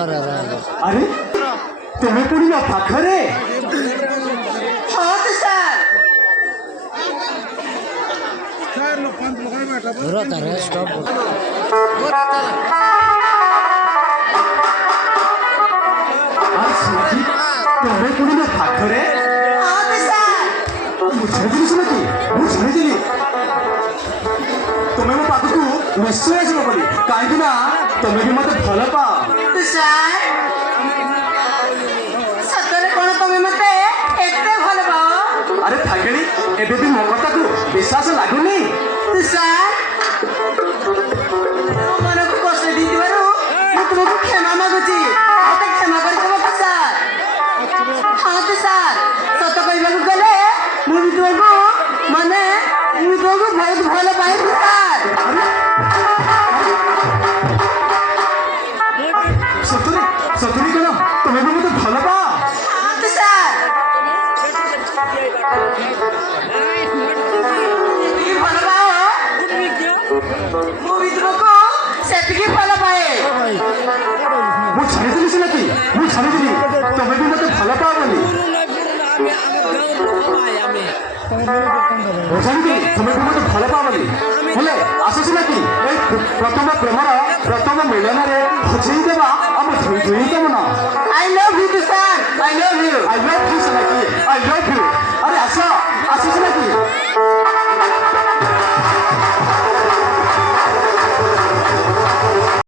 ଆରେ ତୁମେ ପୁଣି ମୋ ପାଖରେ? ହଁ ତ ସାର୍। ତୁମେ ପୁଣି ମୋ ପାଖରେ? ହଁ ତ ସାର୍। ମୁଁ ଶୁଣିଥିଲି ଶୁଣକି ମୁଁ ଶୁଣିଥିଲି ତୁମେ ମୋ ପାଖକୁ ନିଶ୍ଚୟ ଆସିବ ବୋଲି, କାହିଁକି ନା ତୁମେ ବି ମତେ ଭଲ ପାଅ। ତ ସାର୍ ସତରେ କ'ଣ ତମେ ମତେ ଏତେ ଭଲ ପାଅ? ଆରେ ଥାଗେଳି, ଏବେ ବି ମୋ କଥାକୁ ବିଶ୍ୱାସ ଲାଗୁନି? ତ ସାର୍ ମୋ ମନକୁ କଷ୍ଟ ଦେଇଥିବାରୁ ମୁଁ ତୁମକୁ କ୍ଷମା ମାଗୁଛି। ମତେ କ୍ଷମା କରିଦେବ ତ ସାର୍? ହଁ ତ ସାର୍, ସତ କହିବାକୁ ଗଲେ ମୁଁ ବି ତୁମକୁ ବହୁତ ଭଲ ପାଏ ତ ସାର୍। ସତରେ ସତରେ କ'ଣ ତୁମେ ବି ମତେ ଭଲ ପାଅ? ହଁ ତ ସାର୍। ଯେତିକି ଭଲ ପାଅ ମୁଁ ବି ତୁମକୁ ସେତିକି ଭଲ ପାଏ। ମୁଁ ଜାଣିଥିଲି ଶୁଣକି ମୁଁ ଜାଣିଥିଲି ତୁମେ ବି ମତେ ଭଲ ପାଅ ବୋଲି। ମୁଁ ଜାଣିଥିଲି ତୁମେ ବି ମତେ ଭଲ ପାଅ ବୋଲି। ହେଲେ ଆସୁଛି ନା କି ଏଇ ପ୍ରଥମ ପ୍ରେମର ପ୍ରଥମ ମିଳନରେ ହଜେଇ ଦେବା ଆମ ଦୁଇ ମନ। I love you to sir. I love you. I love you, Sanaki. I love